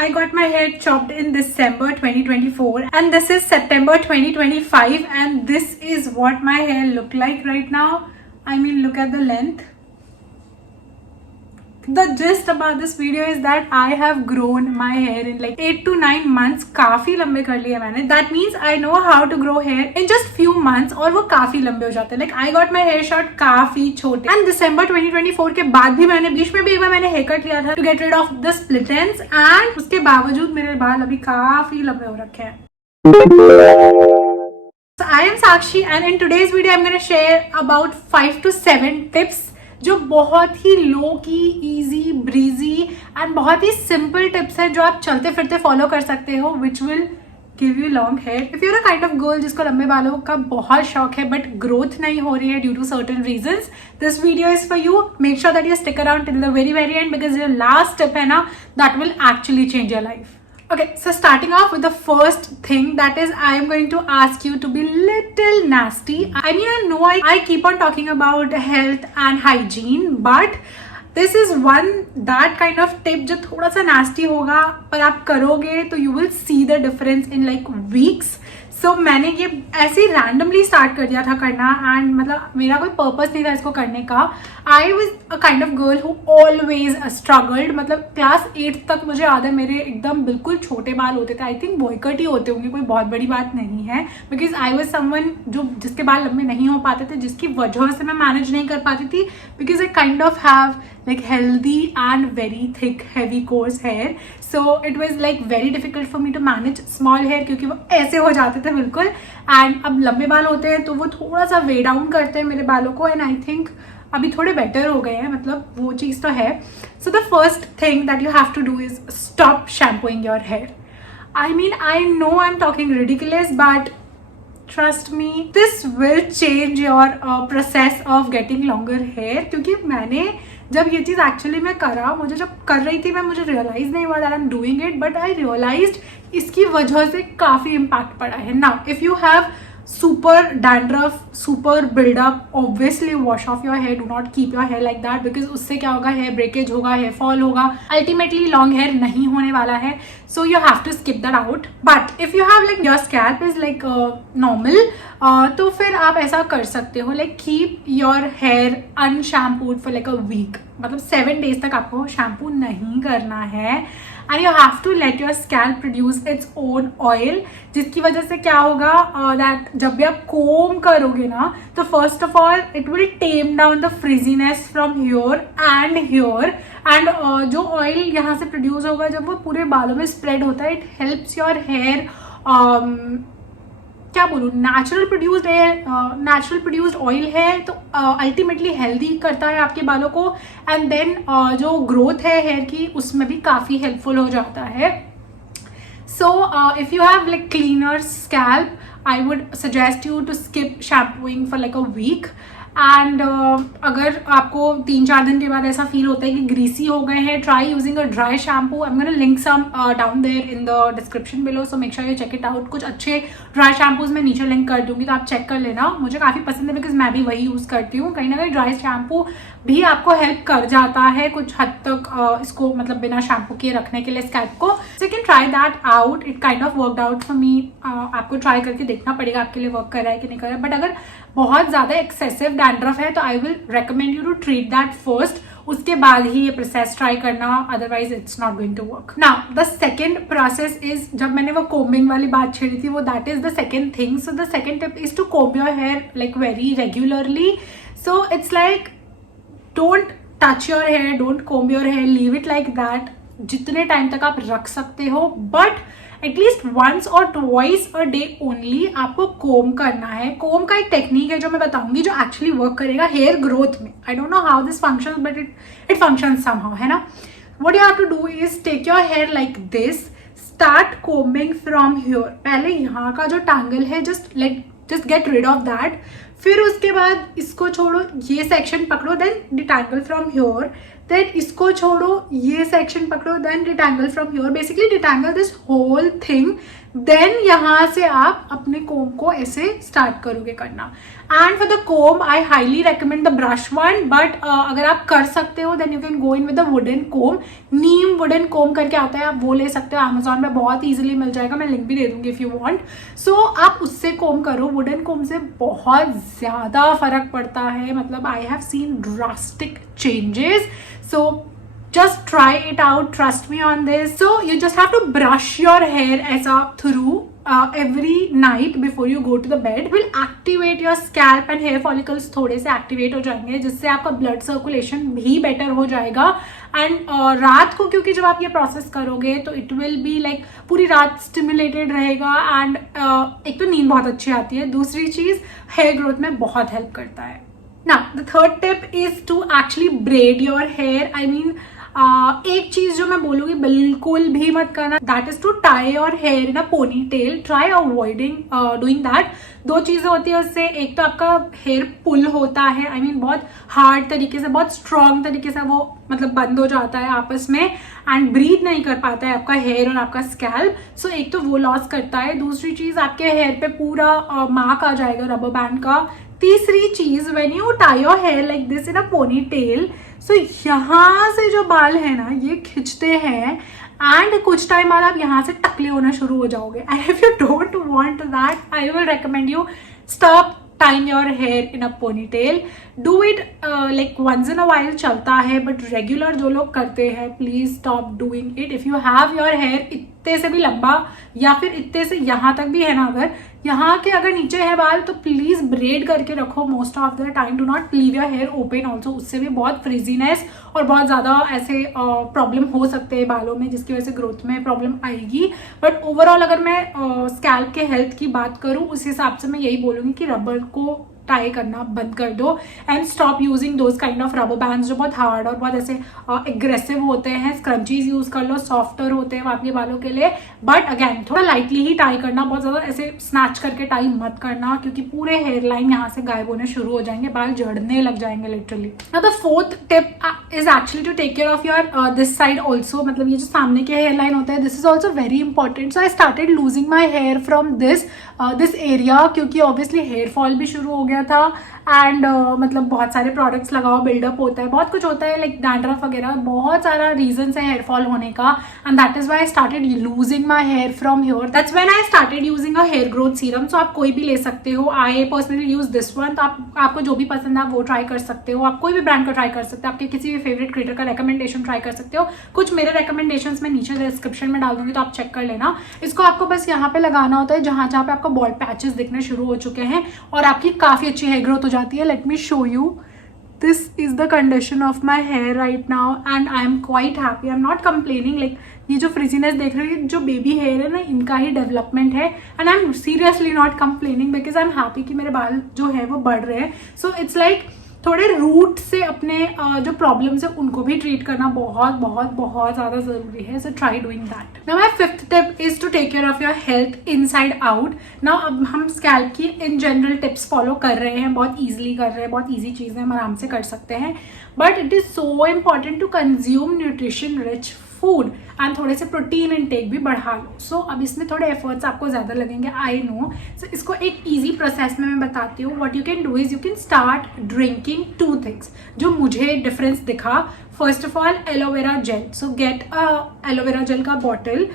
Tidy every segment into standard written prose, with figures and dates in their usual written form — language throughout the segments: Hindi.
I got my hair chopped in December 2024 and this is September 2025 and this is what my hair look like right now. I mean, look at the length. The gist about this video is that I have grown my hair in like 8 to 9 months. काफी लंबे कर लिए मैंने. That means I know how to grow hair in just few months और वो काफी लंबे हो जाते हैं. Like I got my hair short काफी छोटे. And December 2024 के बाद भी मैंने बीच में भी एक बार मैंने hair cut लिया था to get rid of the split ends and उसके बावजूद मेरे बाल अभी काफी लंबे हो रखे हैं. So I am Sakshi and in today's video I'm going to share about 5 to 7 tips जो बहुत ही लो की, इजी, ब्रीजी एंड बहुत ही सिंपल टिप्स है जो आप चलते फिरते फॉलो कर सकते हो which will give you long hair. If you are a kind of girl जिसको लंबे बालों का बहुत शौक है बट ग्रोथ नहीं हो रही है due to certain reasons, this video is for you. Make sure that you stick around till the very end because your last step है ना, that will actually change your life. Okay, so starting off with the first thing, that is I am going to ask you to be little nasty. I mean, I know I keep on talking about health and hygiene, but this is one that kind of tip जो थोड़ा सा nasty होगा पर आप करोगे तो you will see the difference in like weeks. So मैंने ये ऐसे ही रैंडमली स्टार्ट कर दिया था करना एंड मतलब मेरा कोई पर्पस नहीं था इसको करने का. I was a kind of girl who always struggled. मतलब क्लास 8 तक मुझे याद है मेरे एकदम बिल्कुल छोटे बाल होते थे. आई थिंक बॉयकट ही होते होंगे, कोई बहुत बड़ी बात नहीं है बिकॉज आई वॉज समवन जिसके बाल लंबे नहीं हो पाते थे, जिसकी वजह से मैं मैनेज नहीं कर पाती थी because I kind of have like healthy and very thick heavy coarse hair, so it was like very difficult for me to manage small hair क्योंकि वो ऐसे हो जाते थे बिल्कुल. एंड अब लंबे बाल होते हैं तो वो थोड़ा सा वे डाउन करते हैं मेरे बालों को एंड आई थिंक अभी थोड़े बेटर हो गए हैं, मतलब वो चीज़ तो है. So the first thing that you have to do is stop shampooing your hair. I mean I know I am talking ridiculous but trust me this will change your process of getting longer hair. क्योंकि मैंने जब ये चीज़ एक्चुअली मैं करा, मुझे जब कर रही थी मैं, मुझे रियलाइज नहीं हुआ that I am doing it but I realised इसकी वजह से काफ़ी इम्पैक्ट पड़ा है. Now if you have super dandruff, super build-up, obviously wash off your hair. Do not keep your hair like that because उससे क्या होगा, hair breakage होगा, hair fall होगा, ultimately long hair नहीं होने वाला है. So you have to skip that out. But if you have like your scalp is like normal, तो फिर आप ऐसा कर सकते हो like keep your hair unshampooed for like a week. मतलब 7 days तक आपको शैम्पू नहीं करना है and you have to let your scalp produce its own oil, जिसकी वजह से क्या होगा that जब भी आप comb करोगे ना तो first of all it will tame down the frizziness from here and जो oil यहाँ से produce होगा जब वो पूरे बालों में spread होता है, it helps your hair क्या बोलूँ, नेचुरल प्रोड्यूस्ड ऑयल है तो अल्टीमेटली हेल्दी करता है आपके बालों को एंड देन जो ग्रोथ है हेयर की उसमें भी काफ़ी हेल्पफुल हो जाता है. So if you have like cleaner scalp I would suggest you to skip shampooing for like a week. And अगर आपको 3-4 दिन के बाद ऐसा फील होता है कि ग्रीसी हो गए हैं, try using a dry shampoo. I am gonna link some down there in the description below, so make sure you check it out. कुछ अच्छे ड्राई शैम्पूज मैं नीचे लिंक कर दूंगी तो आप चेक कर लेना. मुझे काफ़ी पसंद है बिकॉज मैं भी वही यूज़ करती हूँ. कहीं ना कहीं ड्राई शैम्पू भी आपको हेल्प कर जाता है कुछ हद तक इसको मतलब बिना शैम्पू के रखने के लिए स्कैल्प को. So you can try that out. It kind of worked out for me. आपको ट्राई करके देखना पड़ेगा आपके लिए वर्क कर रहा है कि नहीं कर रहा है. बट अगर बहुत ज़्यादा एक्सेसिव डैंड्रफ है तो I will recommend you to treat that first, उसके बाद ही ये प्रोसेस ट्राई करना, otherwise it's not going to work. Now the second process is, जब मैंने वो कोम्बिंग वाली बात छेड़ी थी वो that is the second thing. So the second tip is to comb your hair like very regularly. So it's like don't touch your hair, don't comb your hair, leave it like that जितने टाइम तक आप रख सकते हो. बट एटलीस्ट वंस और ट्वाइस अ डे ओनली आपको कोम करना है. कोम का एक टेक्निक है जो मैं बताऊंगी जो एक्चुअली वर्क करेगा हेयर ग्रोथ में. I don't know how this functions but it functions somehow, है ना. What you have to do is take your hair like this, start combing from here. पहले यहाँ का जो टैंगल है just get rid of that. फिर उसके बाद इसको छोड़ो, ये सेक्शन पकड़ो, then detangle from here, then इसको छोड़ो, ये सेक्शन पकड़ो, then detangle from here, basically detangle this whole thing, then यहाँ से आप अपने कोम को ऐसे स्टार्ट करोगे करना. And for the comb I highly recommend the brush one, but अगर आप कर सकते हो then you can go in with the wooden comb. Neem wooden comb करके आता है, आप वो ले सकते हो, अमेजोन में बहुत ईजिली मिल जाएगा, मैं लिंक भी दे दूंगी इफ यू वांट. सो आप उससे कोम करो. वुडन कोम से बहुत ज़्यादा फर्क पड़ता है, मतलब I have seen drastic changes. So just try it out, trust me on this. So you just have to brush your hair as a through every night before you go to the bed. Will activate your scalp and hair follicles थोड़े से activate हो जाएंगे, जिससे आपका blood circulation भी better हो जाएगा. एंड रात को क्योंकि जब आप ये प्रोसेस करोगे तो इट विल बी लाइक पूरी रात स्टिमुलेटेड रहेगा. एंड एक तो नींद बहुत अच्छी आती है, दूसरी चीज हेयर ग्रोथ में बहुत हेल्प करता है. Now the third tip is to actually braid your hair. I mean एक चीज जो मैं बोलूंगी बिल्कुल भी मत करना, that is to tie your hair in a pony tell. Try avoiding doing that. दो चीजें होती है उससे, एक तो आपका हेयर पुल होता है, आई मीन बहुत हार्ड तरीके से, बहुत स्ट्रॉन्ग तरीके से वो मतलब बंद हो जाता है आपस में, एंड ब्रीथ नहीं कर पाता है आपका हेयर और आपका स्कैल्प. सो एक तो वो लॉस करता है, दूसरी चीज आपके हेयर पे पूरा मार्क आ जाएगा रबर बैंड का. तीसरी चीज, when you tie your hair like this in a pony tail, so यहाँ से जो बाल है ना ये खिंचते हैं, एंड कुछ टाइम बाद आप यहाँ से टकले होना शुरू हो जाओगे. And if you don't want that, I will recommend you stop tying your hair in a ponytail. Do it like once in a while, चलता है, बट रेगुलर जो लोग करते हैं please stop doing it. If you have your hair इतने से भी लंबा या फिर इतने से यहाँ तक भी है ना, अगर यहाँ के अगर नीचे है बाल तो प्लीज ब्रेड करके रखो most of the time. Do not leave your hair open also, उससे भी बहुत फ्रीजीनेस और बहुत ज़्यादा ऐसे प्रॉब्लम हो सकते हैं बालों में, जिसकी वजह से ग्रोथ में प्रॉब्लम आएगी. बट ओवरऑल अगर मैं स्कैल्प के हेल्थ की बात करूँ, उस हिसाब से मैं यही बोलूँगी कि रबर को टाई करना बंद कर दो and stop using those kind of rubber bands जो बहुत हार्ड और बहुत ऐसे एग्रेसिव होते हैं. स्क्रंचीज यूज कर लो, सॉफ्टर होते हैं आपके बालों के लिए, बट अगेन थोड़ा लाइटली ही टाई करना, बहुत ज्यादा ऐसे स्नैच करके टाई मत करना, क्योंकि पूरे हेयर लाइन यहाँ से गायब होने शुरू हो जाएंगे, बाल झड़ने लग जाएंगे literally. Now the fourth tip is actually to take care of your this side also, मतलब ये जो सामने के हेयर लाइन होता है, this is also very important. So I started losing my hair from this area, क्योंकि ऑब्वियसली हेयर फॉल भी शुरू हो गया था. एंड मतलब बहुत सारे प्रोडक्ट्स लगाओ, बिल्डअप होता है, बहुत कुछ होता है, लाइक डैंड्रफ वगैरह, बहुत सारा रीजन है हेयर फॉल होने का. And that is why I started losing my hair from here. That's when I started using a hair growth serum. So आप कोई भी ले सकते हो. I personally use this one. तो आपको जो भी पसंद है आप वो ट्राई कर सकते हो. आप कोई भी ब्रांड का ट्राई कर सकते हो, आपके किसी भी फेवरेट क्रिएटर का रिकमेंडेशन ट्राई कर सकते हो. कुछ मेरे रिकमेंडेशन मैं नीचे डिस्क्रिप्शन में डाल दूंगी, तो आप चेक कर लेना. इसको आपको बस यहाँ पे लगाना होता है जहाँ जहाँ पे आपको बॉल्ड पैचेस दिखने शुरू हो चुके हैं और आपकी काफी अच्छी हेयर ग्रोथ हो जाती है. Let me show you. This is the condition of my hair right now and I am quite happy. I'm not complaining. Like ये जो फ्रिजीनेस देख रही है, जो बेबी हेयर है ना, इनका ही डेवलपमेंट है. And I am seriously not complaining because I am happy कि मेरे बाल जो है वो बढ़ रहे हैं. सो इट्स लाइक थोड़े रूट से अपने जो प्रॉब्लम्स है उनको भी ट्रीट करना बहुत बहुत बहुत ज़्यादा ज़रूरी है. So try doing that. Now my fifth tip is to take care of your health inside out. Now अब हम स्कैल्प की इन जनरल टिप्स फॉलो कर रहे हैं, बहुत ईजिली कर रहे हैं, बहुत ईजी चीज़ें हम आराम से कर सकते हैं. But it is so important to consume nutrition rich food and थोड़े से प्रोटीन इनटेक भी बढ़ा लो. सो अब इसमें थोड़े एफर्ट्स आपको ज़्यादा लगेंगे, आई नो. सो इसको एक ईजी प्रोसेस में मैं बताती हूँ. What you can do is you can start drinking 2 things जो मुझे डिफरेंस दिखा. First of all aloe vera gel. So get aloe vera gel का bottle.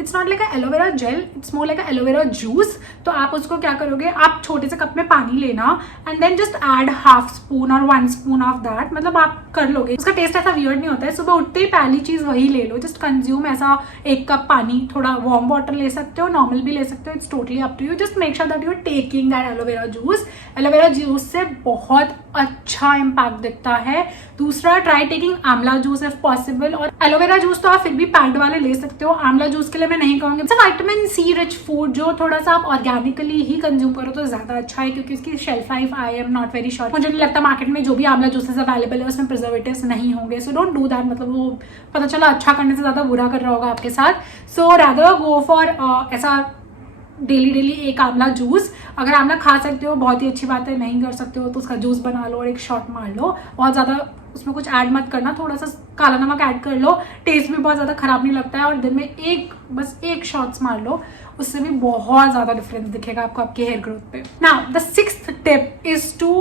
It's not like aloe vera gel, it's more like aloe vera juice. तो आप उसको क्या करोगे, आप छोटे से कप में पानी लेना and then just add half spoon और 1 स्पून ऑफ दैट. मतलब आप कर लोगे, उसका टेस्ट ऐसा वियर्ड नहीं होता है. सुबह उठते ही पहली चीज वही ले लो, जस्ट कंज्यूम ऐसा 1 कप पानी. थोड़ा वार्म वाटर ले सकते हो, नॉर्मल भी ले सकते हो, it's totally up to you. Just make sure that you are taking that aloe vera juice. Aloe vera juice से बहुत अच्छा इम्पैक्ट दिखता है. दूसरा, try taking amla juice if possible. और एलोवेरा जूस तो आप फिर भी पैक्ड वाले ले सकते हो, आंवला जूस के लिए मैं नहीं कहूँगी. It's vitamin C rich food जो थोड़ा सा आप ऑर्गेनिकली ही कंज्यूम करो तो ज्यादा अच्छा है, क्योंकि इसकी shelf life I am not very sure. मुझे नहीं लगता मार्केट में जो भी आंवला जूसेस अवेलेबल है उसमें प्रिजर्वेटिव्स नहीं होंगे. So don't do that. मतलब वो पता चला अच्छा करने से ज्यादा बुरा कर रहा होगा आपके साथ. सो रादर गो फॉर ऐसा डेली एक आंवला जूस. अगर आंवला खा सकते हो बहुत ही अच्छी बात है, नहीं कर सकते हो तो उसका जूस बना लो और एक शॉट मार लो. बहुत ज़्यादा उसमें कुछ ऐड मत करना, थोड़ा सा काला नमक ऐड कर लो, टेस्ट भी बहुत ज़्यादा ख़राब नहीं लगता है। और दिन में बस एक शॉट्स मार लो, उससे भी बहुत ज़्यादा डिफरेंस दिखेगा आपको आपके हेयर ग्रोथ पे। Now the 6th tip is to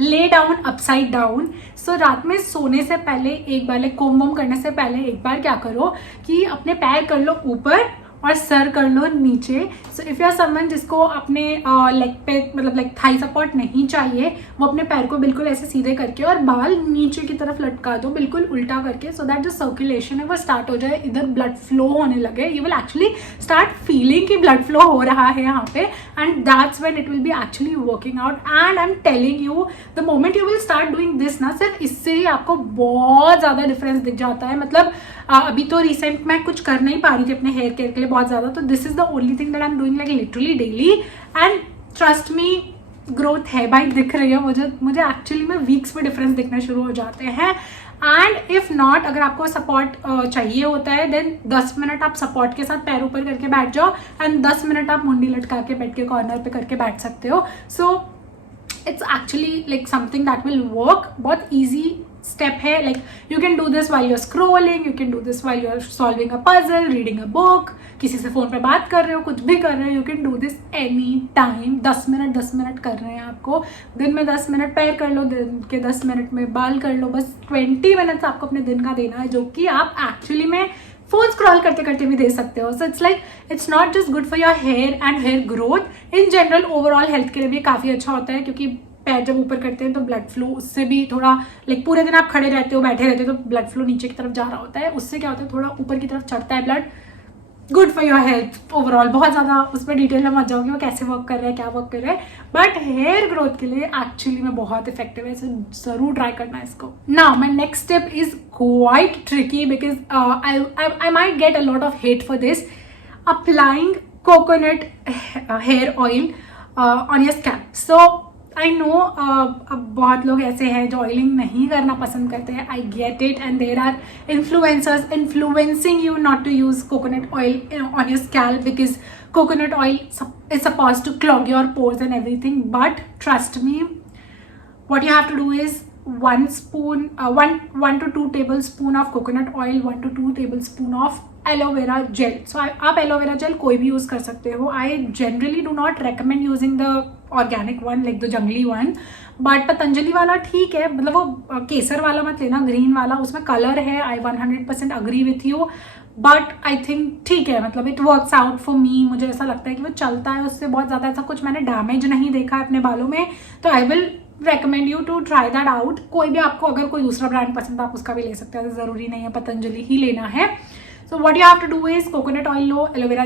lay down upside down. So रात में सोने से पहले एक बार कोम वोम करने से पहले एक बार क्या करो कि अपने पैर कर लो ऊपर और सर कर लो नीचे। So if you are someone जिसको अपने लेग पे मतलब लाइक थाई सपोर्ट नहीं चाहिए, वो अपने पैर को बिल्कुल ऐसे सीधे करके और बाल नीचे की तरफ लटका दो, बिल्कुल उल्टा करके, सो दैट जो सर्कुलेशन है वो स्टार्ट हो जाए, इधर ब्लड फ्लो होने लगे। You will actually start feeling कि ब्लड फ्लो हो रहा है यहाँ पे, and that's when it will be actually working out. And I am telling you, the moment you will start doing this ना, सिर्फ इससे ही आपको बहुत ज़्यादा डिफरेंस दिख जाता है। मतलब अभी तो रिसेंट मैं कुछ कर नहीं पा रही थी अपने हेयर केयर के लिए बहुत ज़्यादा, तो this is the only thing that I am doing like literally daily, and trust me growth है भाई, दिख रही है मुझे एक्चुअली में वीक्स में डिफरेंस दिखने शुरू हो जाते हैं। एंड इफ नॉट, अगर आपको सपोर्ट चाहिए होता है, देन 10 मिनट आप सपोर्ट के साथ पैर ऊपर करके बैठ जाओ, एंड 10 मिनट आप मुंडी लटका के बेड के कॉर्नर पे करके बैठ सकते हो। So it's actually like something that will work. बहुत ईजी स्टेप है, like you can do this while you are scrolling, you can do this while you are solving a puzzle, reading a book, किसी से फोन पे बात कर रहे हो, कुछ भी कर रहे हो, you can do this any time. 10 minute कर रहे हैं आपको, दिन में 10 मिनट पैर कर लो, दिन के 10 मिनट में बाल कर लो, बस 20 मिनट्स आपको अपने दिन का देना है, जो कि आप एक्चुअली में फोन स्क्रॉल करते करते भी दे सकते हो। So it's like it's not just good for your hair and hair growth, in general overall health के लिए भी काफ़ी अच्छा होता है, क्योंकि पैर जब ऊपर करते हैं तो ब्लड फ्लो उससे भी थोड़ा लाइक पूरे दिन आप खड़े रहते हो बैठे रहते हो तो ब्लड फ्लो नीचे की तरफ जा रहा होता है, उससे क्या होता है थोड़ा ऊपर की तरफ चढ़ता है blood. Good for your health overall. बहुत ज़्यादा उस पर डिटेल में मत जाऊँगी वो कैसे वर्क कर रहा है, क्या वर्क कर रहा है, बट हेयर ग्रोथ के लिए एक्चुअली में बहुत इफेक्टिव है, ज़रूर ट्राई करना है इसको। Now my next step is quite tricky because I might get a lot of hate for this. Applying coconut hair oil on your scalp. So I know अब बहुत लोग ऐसे हैं जो ऑयलिंग नहीं करना पसंद करते हैं, I get it, and there are influencers influencing you not to use coconut oil on your scalp because coconut oil is supposed to clog your pores and everything, but trust me, what you have to do is 1 to 2 tablespoon of coconut oil, 1 to 2 tablespoon of aloe vera gel. So आप एलोवेरा जेल कोई भी यूज़ कर सकते हो। I generally do not recommend using the organic one like the jungli one, but Patanjali वाला ठीक है, मतलब वो केसर वाला मत लेना, ग्रीन वाला, उसमें कलर है। आई 100% agree with you, but I think ठीक है, मतलब it works out for me. मुझे ऐसा लगता है कि वो चलता है, उससे बहुत ज़्यादा ऐसा कुछ मैंने डैमेज नहीं देखा है अपने बालों में, तो I will recommend you to try that out. कोई भी आपको अगर कोई दूसरा ब्रांड पसंद है आप उसका भी ले सकते हो, ज़रूरी नहीं है पतंजलि ही लेना है। So what you have to do is coconut oil लो, एलोवेरा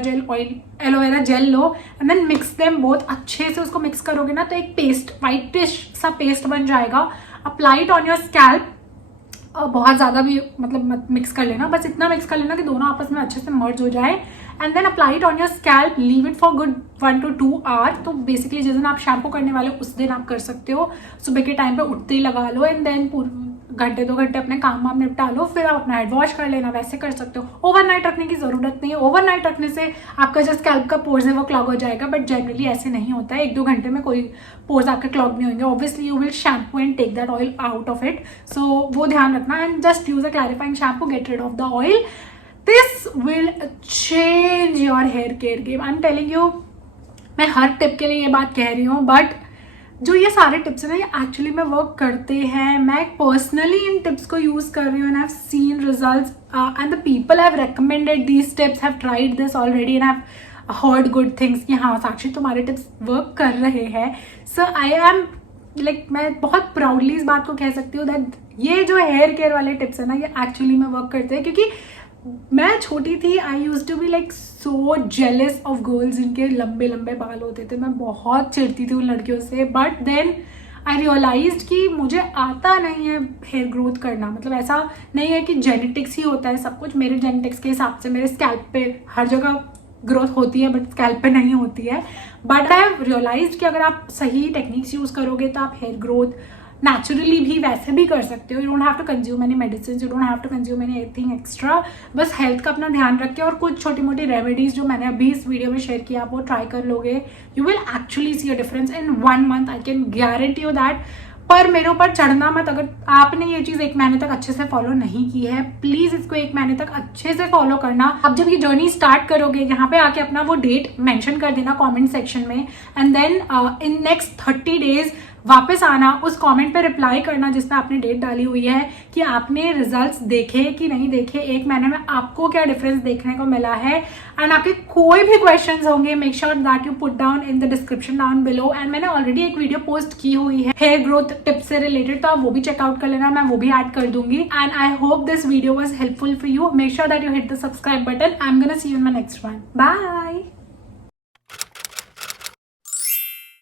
जेल लो, and then mix them both. अच्छे से उसको मिक्स करोगे ना तो एक पेस्ट, व्हाइटिश सा पेस्ट बन जाएगा। Apply it on your scalp. बहुत ज़्यादा भी मतलब मत मिक्स कर लेना, बस इतना मिक्स कर लेना कि दोनों आपस में अच्छे से मर्ज हो जाए, and then apply it on your scalp. Leave it for good 1 to 2 hour. तो बेसिकली जिस दिन आप शैम्पू करने वाले उस दिन आप कर सकते हो, सुबह के टाइम पे उठते ही लगा लो, एंड देन घंटे 2 घंटे अपने काम वाम निपटा लो, फिर आप अपना हेड वॉश कर लेना, वैसे कर सकते हो। ओवरनाइट रखने की जरूरत नहीं है, ओवरनाइट रखने से आपका जो स्कैल्प का पोर्स है वो क्लॉग हो जाएगा, बट जनरली ऐसे नहीं होता है। 1-2 घंटे में कोई पोर्स आपके क्लॉग नहीं होंगे। Obviously you will shampoo and take that oil out of it, so वो ध्यान रखना, and just use a clarifying shampoo, get rid of the oil. This will change your hair care game. I am telling you, मैं हर टिप के लिए ये बात कह रही हूँ, बट जो ये सारे टिप्स हैं ना ये एक्चुअली में वर्क करते हैं। मैं पर्सनली इन टिप्स को यूज़ कर रही हूँ, and I have seen results, and the people have recommended these tips have tried this already, and have heard good things कि हाँ साक्षी तुम्हारे टिप्स वर्क कर रहे हैं। सो आई एम लाइक मैं बहुत प्राउडली इस बात को कह सकती हूँ दैट ये जो हेयर केयर वाले टिप्स है ना ये एक्चुअली में वर्क करते हैं। क्योंकि मैं छोटी थी, I use to be like so jealous of girls जिनके लंबे लंबे बाल होते थे। मैं बहुत चिढ़ती थी उन लड़कियों से, बट देन आई रियलाइज्ड कि मुझे आता नहीं है हेयर ग्रोथ करना। मतलब ऐसा नहीं है कि जेनेटिक्स ही होता है सब कुछ। मेरे जेनेटिक्स के हिसाब से मेरे स्कैल्प पे हर जगह ग्रोथ होती है, बट स्कैल्प पे नहीं होती है। बट आई हैव रियलाइज्ड कि अगर आप सही टेक्निक्स यूज़ करोगे तो आप हेयर ग्रोथ नेचुरली भी वैसे भी कर सकते हो। You don't have to consume any medicine, you don't have to consume anything extra. बस हेल्थ का अपना ध्यान रखें, और कुछ छोटी मोटी रेमेडीज जो मैंने अभी इस वीडियो में शेयर किया आप वो ट्राई कर लोगे, you will actually see a difference in 1 month। I can guarantee you that पर मेरे ऊपर चढ़ना मत। अगर आपने ये चीज 1 महीने तक अच्छे से फॉलो नहीं की है, प्लीज इसको 1 महीने तक अच्छे से फॉलो करना। अब जब ये जर्नी स्टार्ट करोगे, यहाँ पे आके अपना वो डेट मेंशन कर देना कमेंट सेक्शन में, and then in next 30 days वापस आना, उस कमेंट पे रिप्लाई करना जिसमें आपने डेट डाली हुई है कि आपने रिजल्ट्स देखे कि नहीं देखे, 1 महीने में आपको क्या डिफरेंस देखने को मिला है। एंड आपके कोई भी क्वेश्चंस होंगे, make sure that you put down in the description down below. And मैंने ऑलरेडी एक वीडियो पोस्ट की हुई है हेयर ग्रोथ टिप्स से रिलेटेड, तो आप वो भी चेकआउट कर लेना, मैं वो भी ऐड कर दूंगी। And I hope this video was helpful for you. Make sure that you hit the subscribe button. I am gonna see you in my next one. Bye.